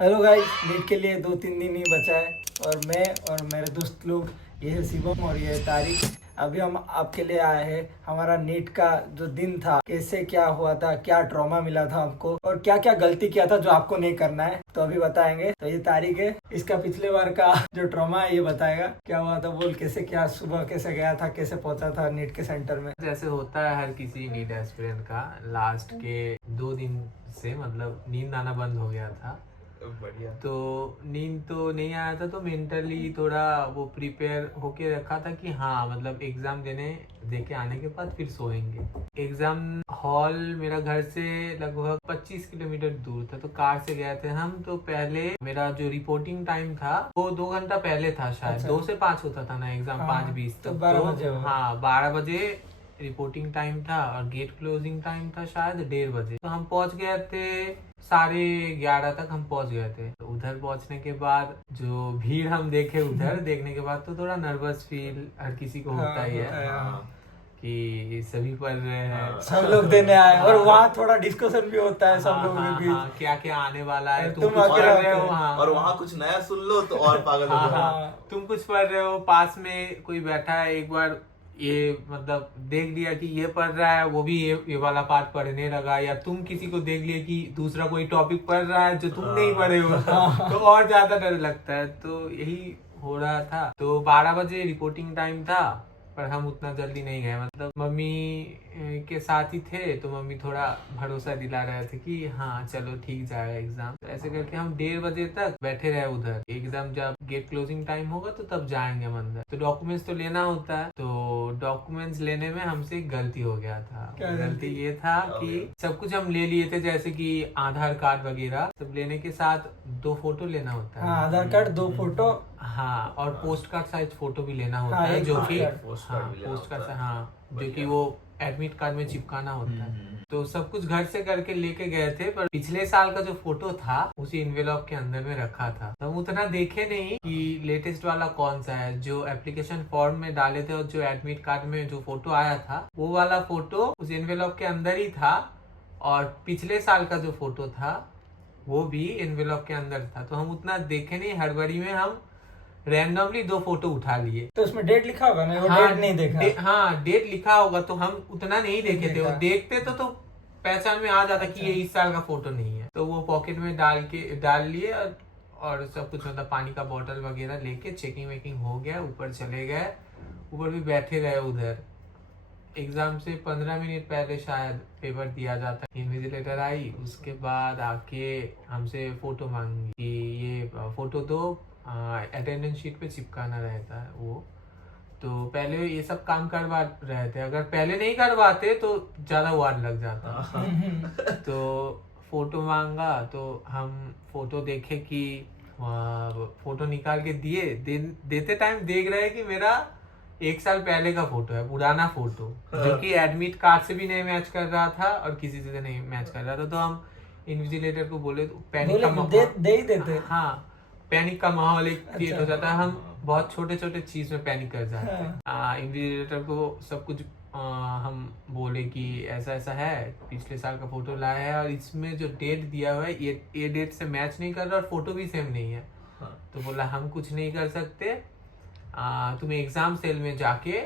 Hello guys, NEET के लिए 2-3 दिन ही बचा है और मैं और मेरे दोस्त लोग, ये है शिवम और ये है तारिक। अभी हम आपके लिए आए हैं हमारा नीट का जो दिन था, कैसे क्या हुआ था, क्या ट्रॉमा मिला था हमको और क्या क्या गलती किया था जो आपको नहीं करना है, तो अभी बताएंगे। तो ये तारिक है, इसका पिछले बार का जो ट्रॉमा है ये बताएगा क्या हुआ था। बोल कैसे, क्या सुबह कैसे गया था, कैसे पहुंचा था नीट के सेंटर में। जैसे होता है हर किसी नीट एस्पिरेंट का, लास्ट के 2 दिन से मतलब नींद आना बंद हो गया था। बढ़िया। तो नींद तो नहीं आया था, तो मेंटली थोड़ा वो प्रिपेयर होके रखा था कि हाँ मतलब एग्जाम दे के आने के बाद फिर सोएंगे। एग्जाम हॉल मेरा घर से लगभग 25 किलोमीटर दूर था, तो कार से गए थे हम। तो पहले मेरा जो रिपोर्टिंग टाइम था वो 2 घंटा पहले था, शायद अच्छा। 2 से 5 होता था ना एग्जाम, हाँ, 5:20 तो तक। 12 बजे होगा। हाँ 12 बजे रिपोर्टिंग टाइम था और गेट क्लोजिंग टाइम था शायद 1:30 बजे। तो हम पहुंच गए थे 11:30 तक हम पहुंच गए थे। तो उधर पहुंचने के बाद जो भीड़ हम देखे, उधर देखने के बाद तो थोड़ा नर्वस फील हर किसी को होता ही है कि सभी पढ़ रहे हैं, सब लोग देने आए और वहाँ थोड़ा डिस्कशन भी होता है सब लोगों के बीच। क्या क्या आने वाला है, तुम तुम कुछ पढ़ अकेला रहे हो। होते हो। हाँ और वहाँ कुछ नया सुन लो तो और पागल हो हाँ जाओ। हाँ, तुम कुछ पढ़ रहे हो, पास में कोई बैठा है, एक बार ये मतलब देख लिया कि ये पढ़ रहा है, वो भी ये वाला पार्ट पढ़ने लगा, या तुम किसी को देख लिया कि दूसरा कोई टॉपिक पढ़ रहा है जो तुम नहीं पढ़े हो, तो और ज्यादा डर लगता है। तो यही हो रहा था। तो 12 बजे रिपोर्टिंग टाइम था, पर हम उतना जल्दी नहीं गए। मतलब मम्मी के साथ ही थे, तो मम्मी थोड़ा भरोसा दिला रहे थे कि हाँ चलो ठीक जाएगा एग्जाम। तो ऐसे करके हम 1:30 बजे तक बैठे रहे उधर। एग्जाम जब गेट क्लोजिंग टाइम होगा तो तब जाएंगे हम अंदर। तो डॉक्यूमेंट्स तो लेना होता है, तो डॉक्यूमेंट्स लेने में हमसे एक गलती हो गया था। क्या गलती ये था कि सब कुछ हम ले लिए थे, जैसे कि आधार कार्ड वगैरह सब लेने के साथ 2 फोटो लेना होता है। हाँ, आधार कार्ड, 2 फोटो। हाँ, और पोस्ट कार्ड साइज फोटो भी लेना होता हाँ, है, एक जो पोस्ट कि कार्ड। पोस्ट कार्ड भी लेना पोस्ट कार्ड होता है। हाँ, जो बढ़िया। कि वो एडमिट कार्ड में चिपकाना होता है। तो सब कुछ घर से करके लेके गए थे, पर पिछले साल का जो फोटो था उसी इन्वेलॉप के अंदर में रखा था। तो हम उतना देखे नहीं कि लेटेस्ट वाला कौन सा है। जो एप्लीकेशन फॉर्म में डाले थे और जो एडमिट कार्ड में जो फोटो आया था, वो वाला फोटो उस इन्वेलॉप के अंदर ही था, और पिछले साल का जो फोटो था वो भी एनवेलप के अंदर था। तो हम उतना देखे नहीं, हड़बड़ी में हम रैंडमली 2 फोटो उठा लिए। तो उसमें डेट लिखा होगा ना, वो हाँ, डेट नहीं देखा। हाँ डेट लिखा होगा, तो हम उतना नहीं देखे थे। वो देखा। देखते तो पहचान में आ जाता कि अच्छा। ये इस साल का फोटो नहीं है। तो वो पॉकेट में डाल लिए, और सब कुछ मतलब पानी का बोतल वगैरह लेके चेकिंग वेकिंग हो गया, ऊपर चले गए। ऊपर भी बैठे रहे उधर। एग्जाम से 15 मिनट पहले शायद पेपर दिया जाता है। इन्विजिलेटर आई, उसके बाद आके हमसे फोटो मांगी कि ये फोटो दो, अटेंडेंस शीट पे चिपकाना रहता है वो। तो पहले ये सब काम करवा रहे थे, अगर पहले नहीं करवाते तो ज्यादा वार लग जाता। तो फोटो मांगा, तो हम फोटो देखे कि फोटो निकाल के देते टाइम देख रहे हैं कि मेरा 1 साल पहले का फोटो है, पुराना फोटो, जो कि एडमिट कार्ड से भी नहीं मैच कर रहा था और किसी से नहीं मैच कर रहा था। तो हम इन्विजिलेटर को बोले, तो पैनिक का दे ही देते। हाँ, पैनिक का माहौल एक क्रिएट हो जाता है। हम बहुत छोटे छोटे चीज में पैनिक कर जाते हैं। इन्विजिलेटर को सब कुछ हम बोले कि ऐसा ऐसा है, पिछले साल का फोटो लाया है और इसमें जो डेट दिया हुआ है ये डेट से मैच नहीं कर रहा, और फोटो भी सेम नहीं है। तो बोला हम कुछ नहीं कर सकते, तुम एग्जाम सेल में जाके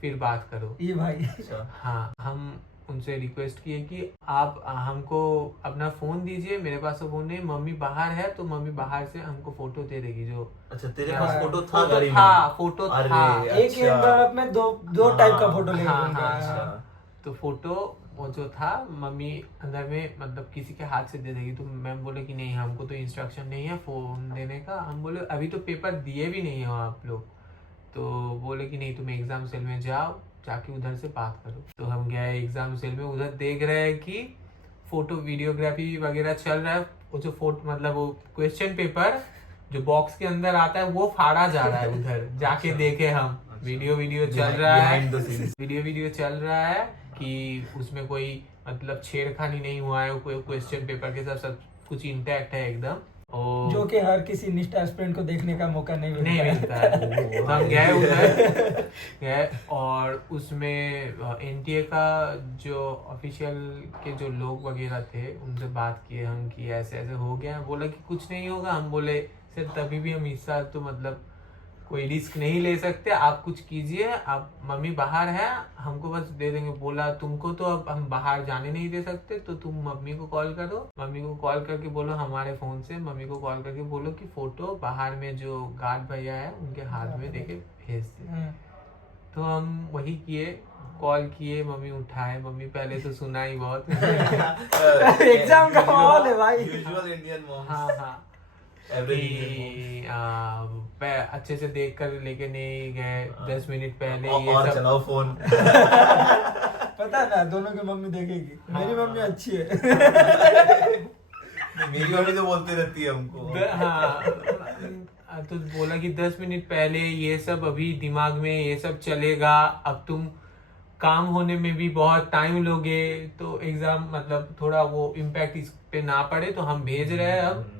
फिर बात करो। ये भाई। हाँ, हम उनसे रिक्वेस्ट किए कि आप हमको अपना फोन दीजिए। मेरे पास तो फोन नहीं, मम्मी बाहर है, तो मम्मी बाहर से हमको फोटो दे देगी। जो अच्छा, तेरे पास फोटो था फोटो गाड़ी में? था, फोटो अरे, था। एक अच्छा। एनवलप में दो टाइप का फोटो लेके हाँ, घूम रहा है। अच्छा। तो फोटो वो जो था, मम्मी अंदर में मतलब किसी के हाथ से दे देगी। तो मैम बोले कि नहीं, हमको तो इंस्ट्रक्शन नहीं है फोन देने का। हम बोले अभी तो पेपर दिए भी नहीं हो आप लोग। तो बोले कि नहीं, तुम एग्जाम सेल में जाओ, जाके उधर से बात करो। तो हम गए एग्जाम सेल में, उधर देख रहे हैं कि फोटो वीडियोग्राफी वगैरह चल रहा है। वो जो फोटो मतलब वो क्वेश्चन पेपर जो बॉक्स के अंदर आता है वो फाड़ा जा रहा है उधर जाके। अच्छा। देखे हम, अच्छा। वीडियो चल रहा है, Behind the scenes। वीडियो चल रहा है कि उसमें कोई मतलब छेड़खानी नहीं हुआ है, कोई क्वेश्चन पेपर के साथ सब कुछ इंटैक्ट है एकदम। जो कि हर किसी निष्ठा एस्पिरेंट को देखने का मौका नहीं मिलता है। तो हम गए उधर गए और उसमें एनटीए का जो ऑफिशियल के जो लोग वगैरह थे उनसे बात किए हम कि ऐसे ऐसे हो गया। बोला कि कुछ नहीं होगा। हम बोले सर तभी भी हम इस साल तो मतलब कोई रिस्क नहीं ले सकते, आप कुछ कीजिए, आप मम्मी बाहर है हमको बस दे देंगे। बोला तुमको तो अब हम बाहर जाने नहीं दे सकते तो तुम मम्मी को कॉल करो, मम्मी को कॉल करके बोलो हमारे फोन से मम्मी को कॉल करके बोलो कि फोटो बाहर में जो गार्ड भैया है उनके हाथ में देके भेज दे। तो हम वही किए, कॉल किए, मम्मी उठाए। मम्मी पहले तो सुना ही बहुत एग्जाम का माहौल है भाई, यूजुअल इंडियन मॉम। हाँ कि अच्छे से देख कर लेके नहीं गए 10 मिनट पहले ये और सब चलाओ फोन। पता ना दोनों की मम्मी देखेगी। मेरी मम्मी अच्छी है। मेरी मम्मी तो बोलती रहती है हमको। हाँ तो बोला कि 10 मिनट पहले ये सब अभी दिमाग में ये सब चलेगा, अब तुम काम होने में भी बहुत टाइम लोगे तो एग्जाम मतलब थोड़ा वो इम्पैक्ट इस पे ना पड़े तो हम भेज रहे हैं अब।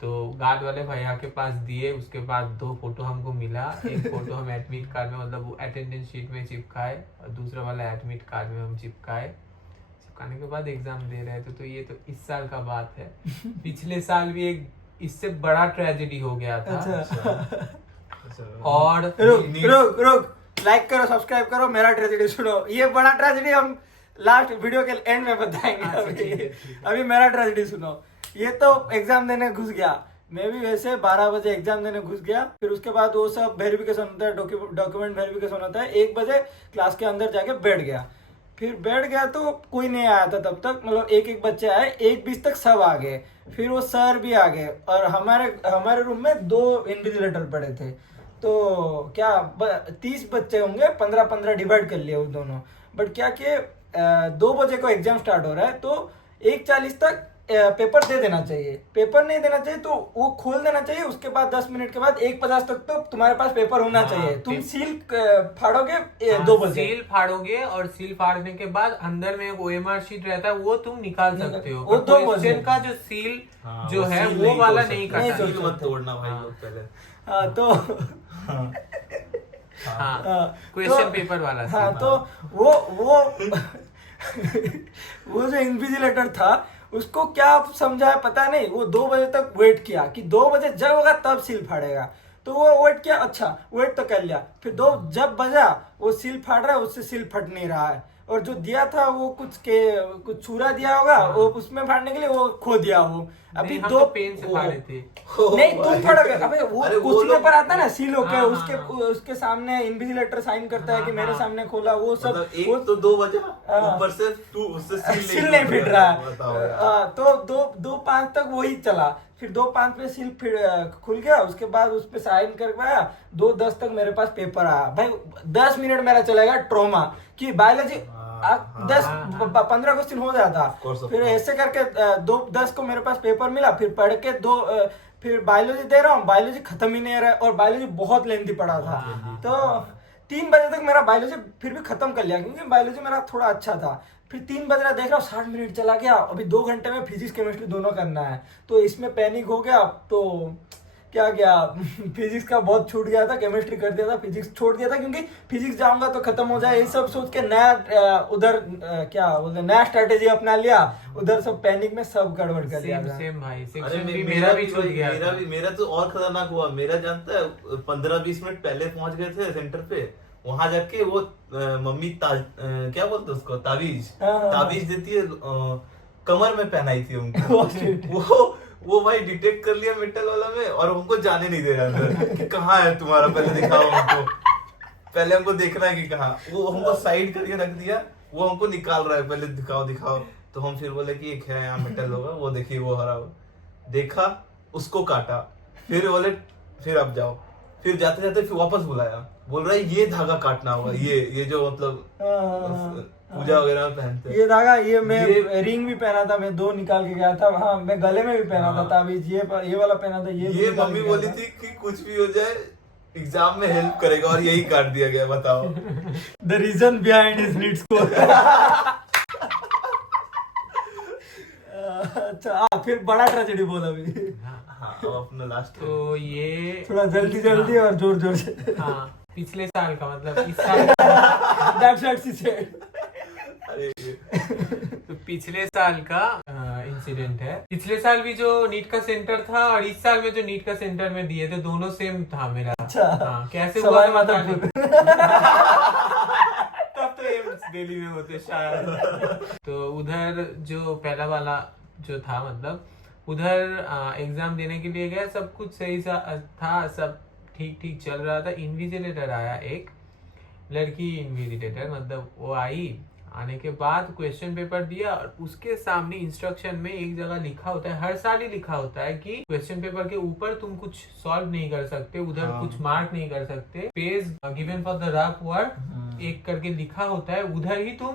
तो गार्ड वाले भैया के पास दिए, उसके बाद 2 फोटो हमको मिला। एक फोटो हम एडमिट कार्ड में मतलब वो अटेंडेंस शीट में चिपकाए और दूसरा वाला एडमिट कार्ड में हम चिपकाने के बाद एग्जाम दे रहे थे। तो ये तो इस साल का बात है। पिछले साल भी एक इससे बड़ा ट्रेजेडी हो गया था। और रुक लाइक करो सब्सक्राइब करो, मेरा ट्रेजेडी सुनो। ये बड़ा ट्रेजेडी हम लास्ट वीडियो के एंड में बताएंगे। अभी मेरा ट्रेजेडी सुनो। ये तो एग्जाम देने घुस गया, मैं भी वैसे 12 बजे एग्जाम देने घुस गया। फिर उसके बाद वो सब वेरिफिकेशन होता है, डॉक्यूमेंट वेरिफिकेशन होता है। 1 बजे क्लास के अंदर जाके बैठ गया। फिर बैठ गया तो कोई नहीं आया था तब तक, मतलब एक बच्चे आए। 1:20 तक सब आ गए, फिर वो सर भी आ गए और हमारे रूम में 2 इन्विजिलेटर पड़े थे। तो क्या 30 बच्चे होंगे, 15-15 डिवाइड कर लिए वो दोनों। बट क्या कि 2 बजे को एग्जाम स्टार्ट हो रहा है तो 1:40 तक पेपर दे देना चाहिए। पेपर नहीं देना चाहिए तो वो खोल देना चाहिए। उसके बाद 10 मिनट के बाद 1:50 तक तो तुम्हारे पास पेपर होना चाहिए। तुम सील फाड़ोगे 2 बजे। सील फाड़ोगे और सील फाड़ने के बाद अंदर में OMR शीट रहता है वो तुम निकाल सकते हो। वो 2 बजे का जो सील जो है वो वाला नहीं कर सकते। सील मत तोड़ना भाई लोग पहले। हाँ तो क्वेश्चन पेपर वाला। हाँ तो वो वो जो इन्विजिलेटर था उसको क्या समझा है पता नहीं। वो 2 बजे तक वेट किया कि 2 बजे जब होगा तब सील फाड़ेगा। तो वो वेट किया, अच्छा वेट तो कर लिया। फिर 2 जब बजा वो सील फाड़ रहा है, उससे सील फट नहीं रहा है। और जो दिया था वो कुछ छुरा दिया होगा वो उसमें फाड़ने के लिए, वो खो दिया वो। अभी 2 पेन से फाड़े थे। नहीं तुम फाड़ोगे। अबे वो कुछ पेपर आता है ना सील होके, हाँ, उसके सामने इन्विजिलेटर साइन करता है कि मेरे सामने खोला। वो सब मतलब 1 तो 2 बजे ऊपर से उससे सील नहीं फिट रहा है। तो 2:05 तक वही चला। फिर 2:05 में सील खुल गया। उसके बाद उस पर साइन करवाया। 2:10 तक मेरे पास पेपर आया। भाई 10 मिनट मेरा चलेगा ट्रॉमा की बायोलॉजी 10-15 क्वेश्चन हो जाता। फिर ऐसे करके 2:10 को मेरे पास पेपर मिला। फिर पढ़ के फिर बायोलॉजी दे रहा हूँ, बायोलॉजी खत्म ही नहीं हो रहा है और बायोलॉजी बहुत लेंथी पढ़ा था। तो 3 बजे तक मेरा बायोलॉजी फिर भी खत्म कर लिया क्योंकि बायोलॉजी मेरा थोड़ा अच्छा था। फिर 3 बज रहा देख रहा हूँ 60 मिनट चला गया। अभी 2 घंटे में फिजिक्स केमिस्ट्री दोनों करना है। तो इसमें पैनिक हो गया। तो क्या फिजिक्स का बहुत छूट गया था, केमिस्ट्री कर दिया था, फिजिक्स छोड़ दिया था क्योंकि फिजिक्स जाऊंगा तो खत्म हो जाए। ये सब सोच के नया उधर नया स्ट्रेटेजी अपना लिया। उधर सब पैनिक में सब गड़बड़ कर दिया। सेम भाई अरे मेरा भी छूट गया। मेरा तो और खतरनाक हुआ। मेरा जानता है 15-20 मिनट पहले पहुंच गए थे सेंटर पे। वहां जाके वो मम्मी क्या बोलते उसको ताबीज देती है, कमर में पहनाई थी उनको। वो भाई डिटेक्ट कर लिया मेटल वाला में और हमको जाने नहीं दे रहा था कि कहाँ है तुम्हारा, पहले दिखाओ हमको, पहले हमको देखना है कि कहाँ। वो हमको साइड करके रख दिया, वो हमको निकाल रहा है, पहले दिखाओ। तो हम फिर बोले कि एक है यहाँ मेटल होगा, वो देखिए वो हरा देखा, उसको काटा। फिर बोले फिर अब जाओ। फिर जाते जाते फिर वापस बुलाया, बोल रहा है ये धागा काटना होगा, ये जो मतलब पूजा वगैरह में पहनते हैं। ये धागा, ये मैं रिंग भी पहना था, मैं 2 निकाल के गया था। हाँ मैं गले में भी पहना था ताबीज, ये वाला पहना था। ये मम्मी बोली थी कि कुछ भी हो जाए एग्जाम में हेल्प करेगा और यही काट दिया गया। बताओ the reason behind his NEET score. अच्छा फिर बड़ा ट्रेजेडी बोला अभी। हाँ अब अपना लास्ट तो ये थोड़ा जल्दी जल्दी और जोर जोर से। हाँ पिछले साल का मतलब इस साल That's what she said. अरे तो पिछले साल का इंसिडेंट है। पिछले साल भी जो नीट का सेंटर था और इस साल में जो नीट का सेंटर में दिए थे दोनों सेम था मेरा। अच्छा। हाँ कैसे सवाई हुआ पता माधोपुर। नहीं। तब तो एम्स दिल्ली में होते शायद। तो उधर जो पहला वाला जो था मतलब उधर एग्जाम देने के लिए गया, सब कुछ सही सा था, सब ठीक ठीक चल रहा था। इन्विजिलेटर आया, एक लड़की इन्विजिलेटर, मतलब वो आई, आने के बाद क्वेश्चन पेपर दिया और उसके सामने इंस्ट्रक्शन में एक जगह लिखा होता है, हर साल ही लिखा होता है कि क्वेश्चन पेपर के ऊपर तुम कुछ सॉल्व नहीं कर सकते, उधर कुछ मार्क नहीं कर सकते, page given for the rough work एक करके लिखा होता है, उधर ही तुम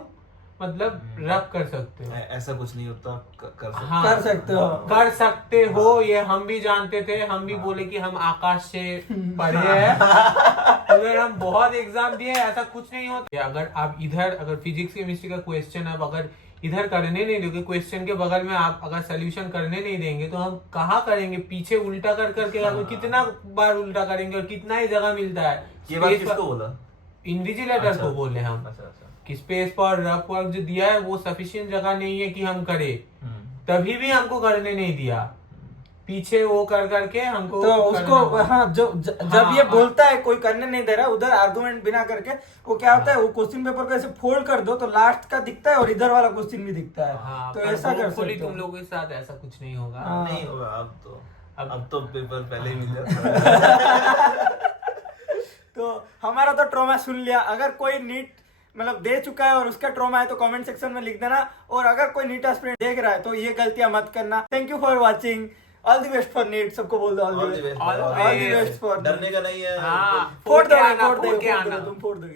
मतलब रब कर सकते हो। ऐसा कुछ नहीं होता, कर सकते। हाँ, कर सकते हो। कर सकते हो, ये हम भी जानते थे, हम भी बोले कि हम आकाश से पढ़े हैं। अगर हम बहुत एग्जाम दिए, ऐसा कुछ नहीं होता। अगर आप इधर अगर फिजिक्स केमिस्ट्री का क्वेश्चन आप अगर इधर करने नहीं दोगे, क्वेश्चन के बगल में आप अगर सोल्यूशन करने नहीं देंगे तो हम कहाँ करेंगे? पीछे उल्टा कर करके हम कितना बार उल्टा करेंगे और कितना ही जगह मिलता है। ये बात किसको बोला? इन्विजिलेटर को बोले हम कि स्पेस पर रफ वर्क जो दिया है वो सफिशिएंट जगह नहीं है कि हम करें, तभी भी हमको करने नहीं दिया, पीछे वो कर करके हमको तो उसको हाँ जब ये बोलता है कोई करने नहीं दे रहा, उधर आर्गुमेंट बिना करके वो क्या होता है, वो क्वेश्चन पेपर को ऐसे फोल्ड कर दो तो लास्ट का दिखता है और इधर वाला क्वेश्चन भी दिखता है। हाँ, तो ऐसा कर सकते हो। तुम लोगों के साथ ऐसा कुछ नहीं होगा। नहीं होगा अब तो पेपर पहले ही मिल जाता। तो हमारा तो ट्रॉमा सुन लिया। अगर कोई नीट मतलब दे चुका है और उसका ट्रॉमा है तो कमेंट सेक्शन में लिख देना, और अगर कोई नीट एस्पिरेंट देख रहा है तो ये गलतियां मत करना। Thank you for watching, all the best for NEET, सबको बोल दो ऑल द बेस्ट फॉर डरने का नहीं है। हाँ, फोड़ फोड़ के आना। तुम फोड़ दोगे।